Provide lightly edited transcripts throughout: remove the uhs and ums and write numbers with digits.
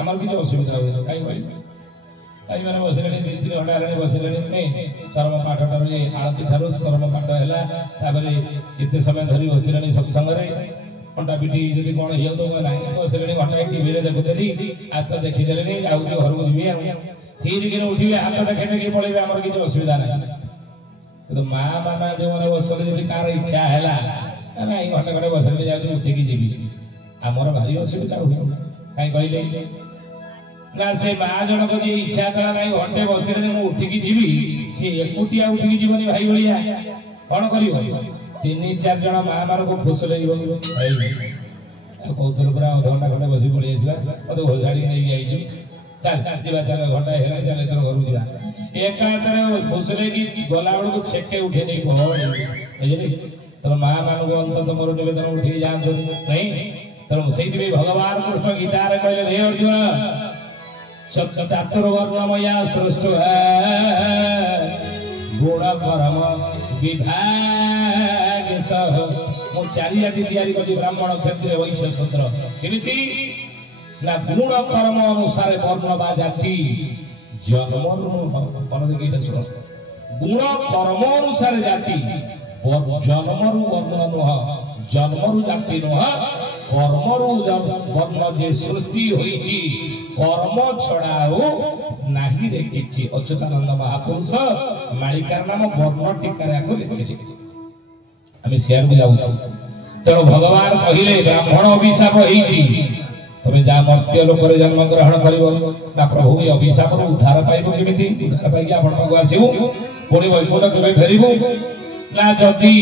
आमर किसी असुविधा हो कहीं मैंने बसले 2-3 घंटा हेल्ला बसले चरम पाठ ठार आरती ठार चरम पाठ है इतने समय धरी बसले सत्संग अंटा पिटी जब कौन हो तो ना बसले घंटा टीवी देखुदी हाथ देखीदे जाऊँ घर को जी ठीक उठे हाथ देखा देखी पड़े आम किसी असुविधा ना कि माँ माना जो मैंने बसले जब कार इच्छा है ना घंटे घंटे बसले जाऊँ उठिकी जी आमर भारी असुविधा हुए कहीं कहले ना से माँ जनक जी इच्छा कला ना घंटे बसले उठिकी जी सी एकुटिया उठिकी जीवनी भाई भाया कौन कर 3-4 जन माँ मान को फुस लगे कौतल पूरा अधघंटा खंडे बस पड़े मत घोषाड़ी नहीं चल चल घंटा है चल घर को जा एक फुस लगी गला बेलू छेके उठे नहीं तेना माँ मान को अंत मोर नवेदन उठे जातु नहीं तेणु से भगवान कृष्ण गीतार कहले हे अर्जुन चातुर्वर्णमया सृष्ट गुण कर्म विभाग सह मु चारियाटी तैयारी करी ब्राह्मण क्षत्रिय वैश्य शूद्र केमिति ना गुण कर्म अनुसार वर्ण बा जाति जन्म मन देखिए सुन गुण कर्म अनुसार जाति जन्मरु वर्ण नुह जन्मरु जाति नुह कर्मरु वर्ण जे सृष्टि होईची कर्म छड़ाओ नाही रे किछि अच्युतानंद महापुरुष मालिकार नाम वर्ण टीका को लिखिले आमे शेयर को जाऊ तेणु भगवान कहिले ब्राह्मण अभिशाप होईची तमे जा मर्त्य लोक रे जन्म ग्रहण करिवो ना प्रभु ए अभिशाप रो उद्धार पाइबो केमिति उद्धार पाइके आपण पागो आसीबो पुणी वैकुंठ केबे फेरिबो ना जदि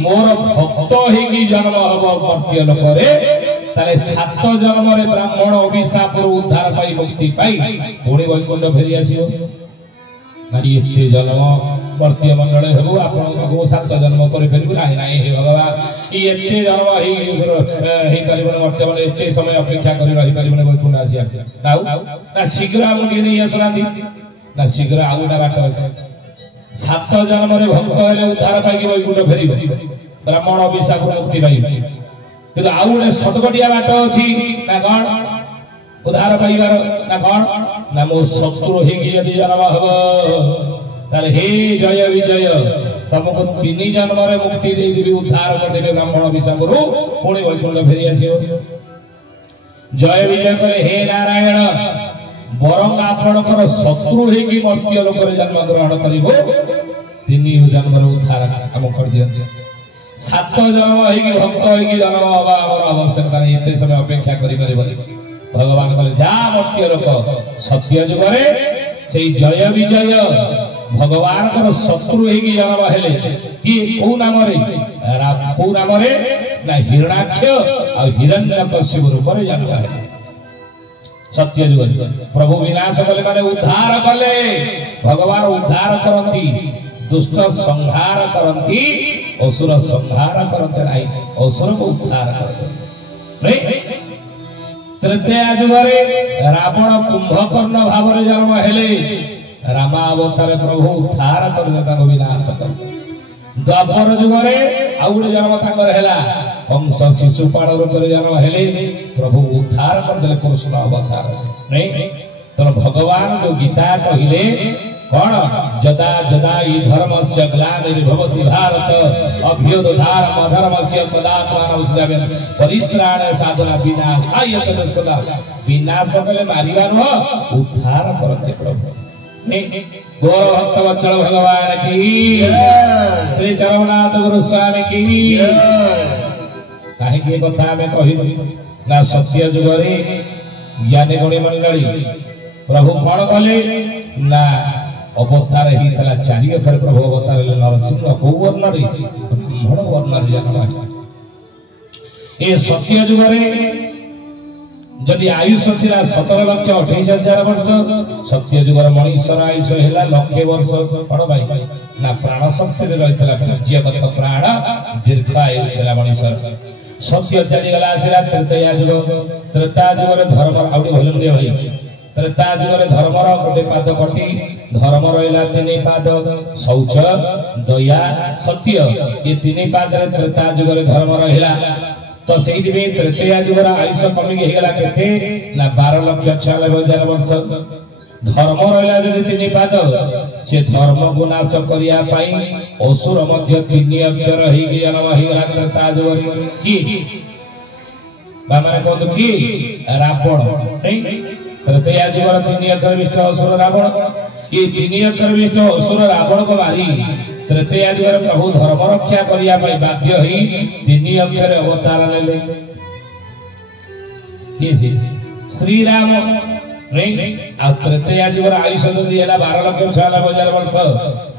मोर भक्त हेकी जन्म हबो मर्त्य लोक रे ताले 7 जन्म रे ब्राह्मण अभिशाप रो उद्धार पाई मुक्ति पाई पुणी वैकुंठ फेरि आसीबो ना एते जन्म मर्त्य मंडल हेबो आपण को 7 जन्म पर फेरिबो नाही नाही हे भगवान एते जन्म हे परिबन मर्त्य मन एते समय अपेक्षा करि रहि परिबन वैकुंठ आसी ताऊ ना शीघ्र आउडी नै आसुनांती ना शीघ्र आउडा बाट अछि 7 जन्म रे भक्त हेले उद्धार पाई वैकुंठ फेरिबो ब्राह्मण अभिशाप मुक्ति पाई किंतु आउ गोटे शतकटिया बाट अछि ना कोन उद्धार पाइबार ना कोन ना मो शत्रु हेकी यदि जन्म हबो ताले हे जय विजय तुमको 3 जन्म रे मुक्ति दे देबी उद्धार कर देबे ब्राह्मण अभिशाप रो पुणी वैकुंठ फेरि आसीओ जय विजय करे हे नारायण बरं आपणकर शत्रु हेकी मर्त्य लोक रे जन्म ग्रहण करिवो 3 जन्म रे उद्धार हम कर दियौ 7 जन्म हेकी भक्त हेकी जन्म हवा हमर आवश्यकता नहीं एते समय अपेक्षा करि परिबो भगवान कहले जा मर्त्य लोक सत्य जुग रे सेई जय विजय भगवान को शत्रु हेकी जन्म हेले कि को नाम रे ना हिरणाक्ष और हिरण्यकशिपु रूप रे जन्म हेले सत्य जुग प्रभु विनाश कले माने उद्धार कले भगवान उद्धार करंती दुष्ट संहार करंती असुर संहार करते नाही असुर को उद्धार करते नहीं तृतीय जुग रे रावण कुंभकर्ण भाव रे जन्म हेले रामावतार प्रभु उद्धार कर देता विनाश कर द्वापर जुग रे आउडे जन्म तांगर हेला कंस शिशुपाल रूप रे जन्म हेले प्रभु उद्धार कर देले कृष्ण अवतार नहीं तो भगवान जो गीता कहिले कोन जदा जदा इ धर्मस्य ग्लानिर्भवति भारत अभ्युदधार अधर्मस्य सदात्मान उस्यावे परित्राण साधना विनाशाय च सदा विनाश कले मारिबा न उद्धार करते प्रभु गौर भक्त वत्सल भगवान की श्री चरमनाथ गुरु स्वामी की काहे के कथा में कहिबो ना सत्य जुग रे ज्ञानी गुणी मंडली प्रभु कोन कले ना अवतार ही तला चारि अखर प्रभु अवतार ले नरसिंह को वर्ण रे ब्राह्मण वर्ण रे जन्म ए सत्य जुग रे जदि आयुष थिला 17,28,000 वर्ष सत्य जुगर मनीषर आयुष हेला लक्षे वर्ष कोन भाई ना प्राण शक्ति रे रहितला जीवगत प्राण दीर्घायु थिला मनीषर सत्य चली गला आसिला त्रेता जुगर धर्म आउडी भलम दे भाई त्रेता जुगर धर्मर गोटे पाद कटी धर्म रहिला 3 पाद शौच दया सत्य ये 3 पाद रे त्रेता जुगर धर्म रहिला तो से तृतीया जुगर आयुष कमिक होगा के 12,96,000 वर्ष धर्म रहा जब 3 पाद से धर्म को नाश करने असुर 3 अक्षर जन्म होगा त्रेता जुगर कि कहतु कि रावण तृतीया जुगर 3 अक्षर विष्ट असुर रावण ये 3 अक्षर विष्ट असुर रावण को मारी तृतीया जुगर प्रभु धर्म रक्षा करने बाध्य 3 अक्षर अवतार ने श्रीराम तृतीया जुगर आयुष जदि 12,96,000 वर्ष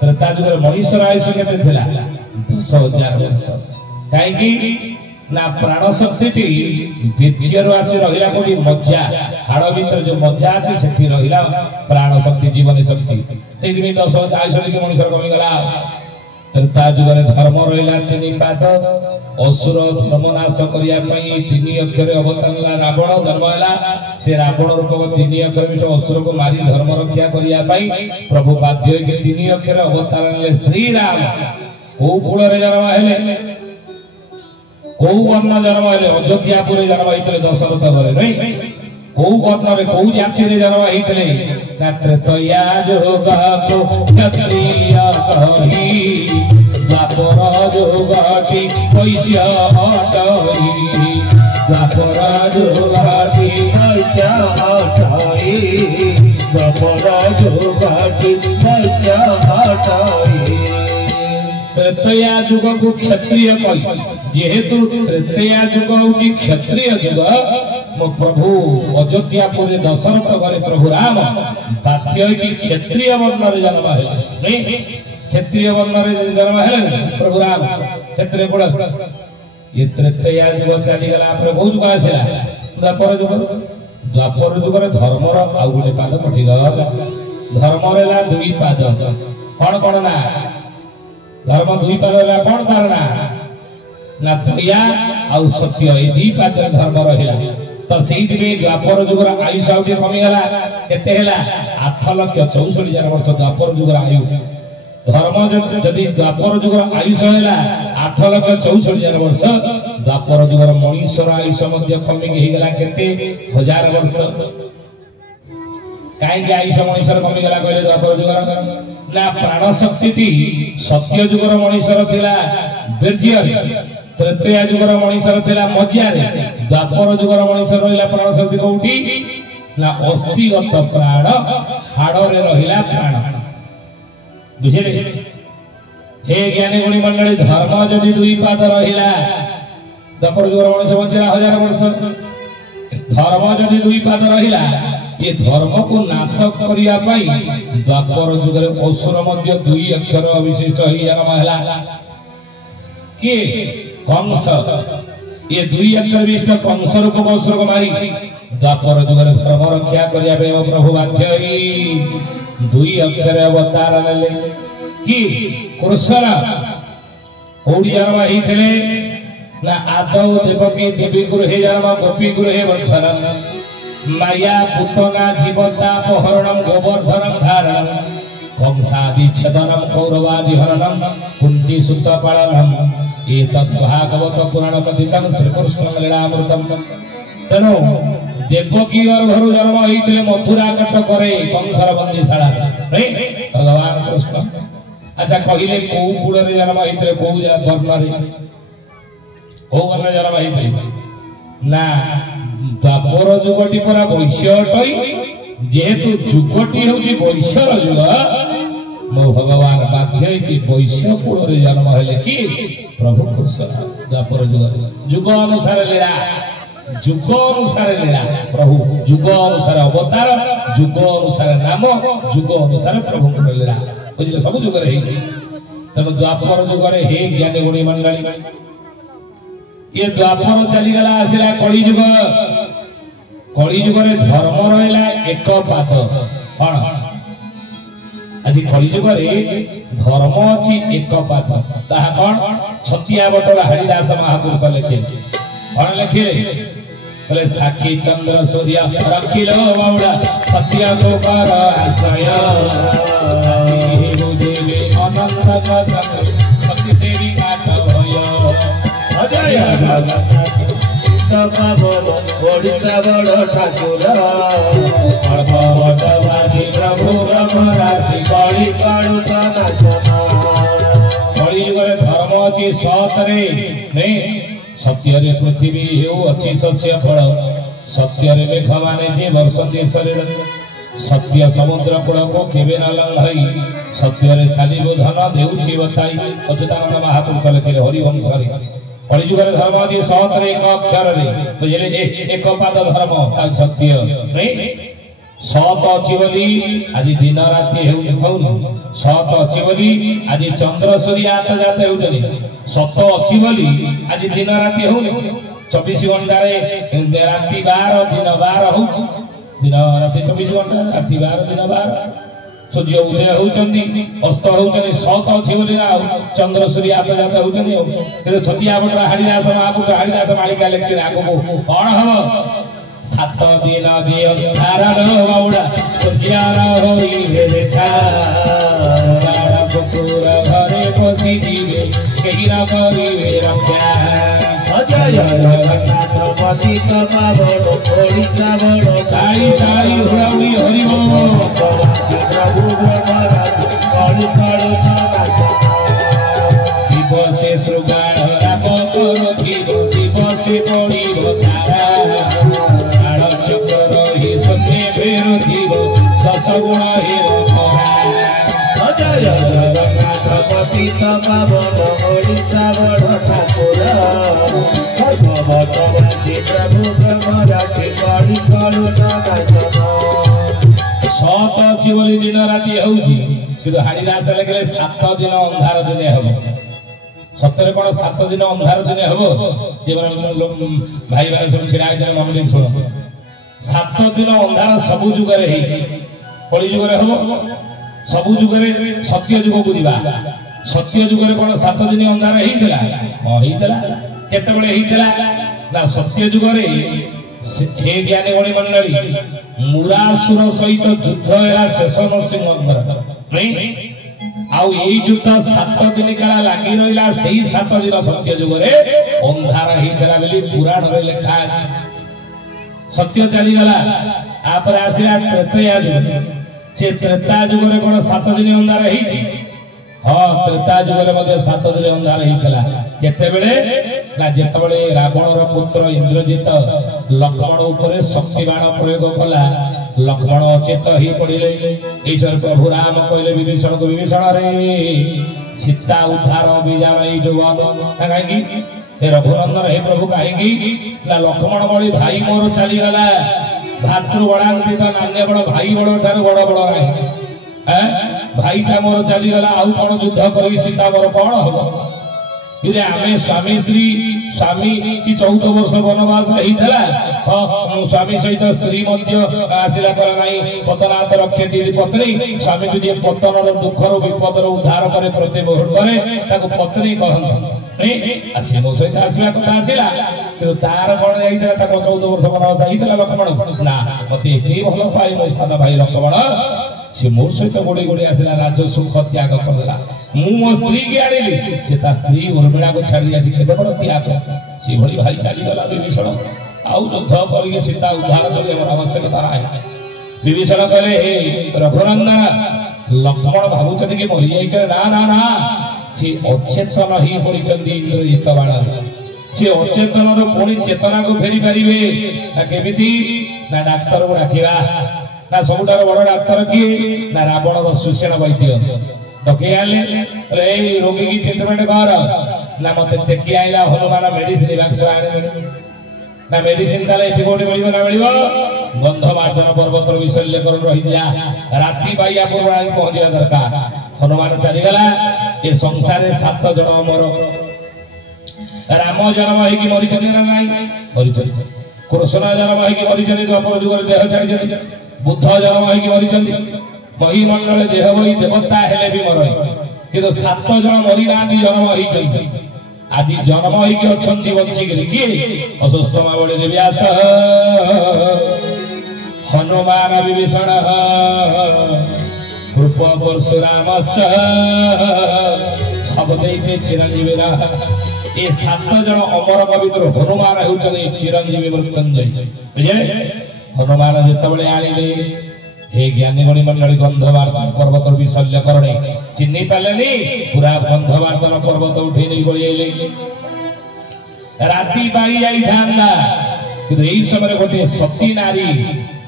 त्रेता जुगर मनुष्य आयुष के 10,000 वर्ष कहीं ना प्राण शक्ति वीर्यरु आसी रहिला कोडी मज्जा हाड़ भीतर जो मज्जा अछि सेठी रहिला प्राण शक्ति जीवन शक्ति एग्नि 10,000 आयुष के मनुष्य कमी गला त्रेता जुगर धर्म रहिला 3 पाद असुर धर्म नाश करिया पई 3 अक्षर अवतारला रावण जन्म होला से रावण रूप 3 अक्षर विष असुर को मारी धर्म रक्षा करिया पई प्रभु बाध्य के 3 अक्षर अवतार ले श्री राम को कूल रे जन्म हेले को वर्ण जन्म हेले अयोध्यापुर जन्म होइतले दशरथ घरे नै को वर्ण रे को जाति रे जन्म होइतले ना त्रेतया जुग को क्षत्रिय कहि द्वापर जुगति वैश्य हटई द्वापर जुगति वैश्य हटई द्वापर जुगति वैश्य हटई तृतीया जुग को क्षत्रिय कहि जेहेतु तृतीया जुग होची क्षत्रिय जुग मो प्रभु अयोध्यापुर दशरथ घरे प्रभु राम बाध्य कि क्षत्रिय वर्ण रे जन्म है नहीं क्षत्रिय वर्ण रे जन्म है प्रभु राम क्षत्रिय बड़ ये तृतीया जुग चली गला प्रभु जुग आसिला द्वापर जुग रे धर्म रो आ गुटे पाद कटि गला धर्म रेला 2 पाद कोन कोन ना धर्म 2 पाद ला कोन कारणा ना दया और सत्य ए 2 पाद धर्म रहिला तो सेहि में द्वापर जुगर आयुष आउटे कमी गला केते हला 8,64,000 वर्ष द्वापर जुगर आयु धर्म जदि द्वापर जुगर आयुष हला 8,64,000 वर्ष द्वापर जुगर मनुष्य आयुष मध्य कमी हे गला केते 1000 वर्ष काई आयुष मनुष्य कमी गला कहले द्वापर जुगर ना प्राण शक्ति सत्य जुगर मनुष्य थिला वीर्य तृतीया जुगर मनुष्य थिला मज्जा रे द्वापर जुगर मनुष्य रहिला प्राण शक्ति कोठी ना अस्थिगत प्राण हाड़ रे रहिला प्राण बुझिले हे ज्ञानी गुणी मंडली धर्म जदि 2 पाद रहिला द्वापर जुगर मनुष्य बंचिला 1000 वर्ष धर्म जदि 2 पाद रहिला ये धर्म को नाश करिया पई द्वापर जुगरे असुर मध्य 2 अक्षर विशिष्ट ही जन्म हला के कंस ये 2 अक्षर विशिष्ट कंस रूप असुर को मारी द्वापर जुगरे धर्म रक्षा करिया पई प्रभु बाध्य ही 2 अक्षर अवतार ले कि कृष्ण ओडी जन्म हितले ना आदौ देवकी देवी गृहे जन्म गोपी गृहे वर्धन माया पुतना जीवता अपहरणम गोवर्धनम धारणम कंसादि छेदनम कौरवादि हरणम कुंती सुत पालनम एतद् भागवत पुराण कथितम श्री कृष्ण लीलामृतम तेनो देवकी और घरु जन्म होइतले मथुरा कट करे कंसर बंदीशाला नहीं भगवान कृष्ण अच्छा कहिले को कूल रे जन्म होइतले को वर्ण रे को वर्ण जन्म होइतले ना द्वापर जुगटी परा वैश्य अटई जेहेतु जुगटी होची वैश्यर जुग मो भगवान बाध्य कि वैश्य कुल रे जन्म हेले कि प्रभु कृष्ण द्वापर जुग जुग अनुसार लीला जुग अनुसार लीला प्रभु जुग अनुसार अवतार जुग अनुसार नाम जुग अनुसार प्रभु लीला बुझले सब जुग रे तब द्वापर जुग रे हे ज्ञानी गुणी मंडली ये द्वापर चली गला आसिला कली जुग रे धर्म रहिला 1 पाद कोन आज कली जुग रे धर्म अछि 1 पाद ताहा कोन छतिया बटला हरिदास महापुरुष लेखे कोन लेखिले बोले साखी चंद्र सूर्य रखिलो बाउडा सत्य तो कर आश्रय देवी अनंत का संग सत्य सेवी काट भयो अजय भगत पावन ओडिशा बड़ ठाकुर पर्वतवासी प्रभु ब्रह्मराशि कଳି काळु सनातन कलियुगरे धर्म अछि सतरे ने सत्यरे पृथ्वी हेउ अछि शस्य फल सत्यरे मेघ माने जे वर्षति शरीर सत्य समुद्र कूल को केवे न लंघई सत्यरे चालिबो धन देउछि बताई अच्युतानंद महापुरुष लिखिले हरिवंशरे कलियुगरे धर्म अछि सतरे एक अक्षर रे बुझिले एक पाद धर्म सत्य नै सत अछि बोली आज दिन राति हेउछि खौनी सत अछि बोली आज चंद्र सूर्य आत जात हेउछनी सत अछि बोली आज दिन राति हेउनी 24 घंटा रे राति 12 दिन 12 होउछि दिन राति 24 घंटा राति 12 दिन 12 सूर्य उदय होउछनी अस्त होउछनी सत अछि बोली ना चंद्र सूर्य आत जात हेउछनी के छतिया बडरा हरिदास महापुरुष हरिदास मालिका लेक्चर आगो कोन हबो 7 दिन दे अंधार बाउडा सूर्यार होई देखा बाड़ा पुकुर घरे बसी जीवे केही न करिवे रक्षा अजय जगन्नाथ पतित पावन ओडिशा बड़ ताई ताई हुराउनी हरिबो प्रभु ब्रह्मराशि कଳି काळु सनातन दिवसे श्रृगाण राम करुथिब दिवसे पड़िब तारा काल चक्र रहि शून्य फेरुथिब 10 गुण हेरो खरा अजय जगन्नाथ पतित पावन ओडिशा बड़ ठाकुर पर्वतवासी प्रभु ब्रह्मराशि कଳି काळु सनातन सत अछि बोली दिन राति हेउछि किंतु हरिदास लिखले 7 दिन अंधार दिने हबो सत्तर कोन 7 दिन अंधार दिने हबो जे भाई माने सब छिड़ा जे मामले सुनो 7 दिन अंधार सबु जुगरे हे कଳି जुगरे हबो सबु जुगरे सत्य जुग बुझिबा सत्य जुगरे कोन 7 दिन अंधार हेइतला हेइतला केते बेले हेइतला ना सत्य जुगरे हे ज्ञानी गणी मंडली मुरासुर सहित युद्ध हेला शेष नरसिंहंकर नहीं आउ एई युद्ध 7 दिन काला लागि रहिला सेही 7 दिन सत्य जुगरे अंधार हेइतला बेली पुराण रे लिखा अछि सत्य चली गला आपर आसिला त्रेता जुग से त्रेता जुगरे कोन 7 दिन अंधार हेइछि हां त्रेता जुगरे मध्ये 7 दिन अंधार हेइतला केते बेले ना जेते बेले रावणर पुत्र इंद्रजित लक्ष्मण उपरे शक्ति बाण प्रयोग कला लक्ष्मण अचेत ही पड़िले ईश्वर प्रभु राम कहले विभीषण को विभीषण रे सीता उद्धार अभियान ई जोवन काहेकि हे रघुनंदन हे प्रभु काहेकि ना लक्ष्मण बड़ी भाई मोर चली गला भातृ बड़ांती तो नान्य बड़ भाई बड़ ठार बड़ बड़ नाही भाई ता मोर चली गला आउ कोन युद्ध करी सीता मोर कोन हो इरे आमे स्वामी स्त्री स्वामी की 14 वर्ष वनवास रहितला स्वामी सहित स्त्री मध्य आसिला कर नाही पतनाथ रक्षति पत्नी स्वामी को जे पतनर दुखर विपदर उद्धार करे प्रति मुहूर्तरे ताको पत्नी कहन ए आसी मो सहित आसिला कथा आसिला तो तार कोन जाइतला ताको 14 वर्ष वनवास जाइतला लक्ष्मण ना मते एते भलो पाई मो सादा भाई लक्ष्मण से मोर सहित गोड़ी गोड़ी आसिला राज्य सुख त्याग करला मु मो स्त्री के आनिली से ता स्त्री उर्मिला को छाड़ी आसी केते बड़ त्याग से भली भाई चली गला विभीषण आउ युद्ध करिके सीता उद्धार करे हमर आवश्यकता नाही विभीषण कहले हे रघुनंदन लक्ष्मण भाबुचन के मरि जाई छै ना ना ना से अचेतन ही पड़िचंदी इंद्रजित बाण से अचेतन रो पुणी चेतना को फेरी परिबे ना केमिति ना डाक्टर को डाकिबा ना सबुठार बड़ डाक्टर की ना रावण रो सुषेण वैद्य डके आले रे रोगी की ट्रीटमेंट कर ना मते देखि आइला हनुमान मेडिसिन बाक्स आने ना मेडिसिन ताले एठी कोठी मिलिबो ना मिलिबो गंधमार्दन पर्वत रो विशल्य कर रही जा रात्रि बाइया पूर्व आई पहुंचला दरकार हनुमान चली गला ए संसारे 7 जन अमर राम जन्म है कि मरि चली ना नाही मरि चली कृष्ण जन्म है कि मरि चली द्वापर जुगर देह छाड़ी चली बुद्ध जन्म है कि मरि चली महिमंडल देह वही देवता हेले भी मरई किंतु 7 जन मरि नांदी जन्म ही चली आज जन्म ही कि अछंती बंची गेली कि असुस्थमा बड़ी व्यास हनुमान विभीषण रूप परशुराम सब देते चिरंजीवी ए 7 जन अमर पवित्र हनुमान हेउचने चिरंजीवी मृत्युंजय बुझे हनुमान जेतबेले आनिले हे ज्ञानी गणी मंडली गंधवार्तन पर्वत विसल्य करणे चिन्नी पालेनी पूरा गंधवार्तन पर्वत उठे नहीं बोली आइले राती पाई जाई थांदा कि एई समय गोटे सती नारी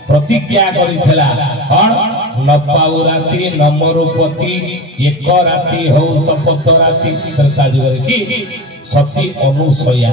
प्रतिज्ञा करिथला और नपाउ राती नमरुपति एक राती हो शपथ राती त्रेता जुग की सती अनुसया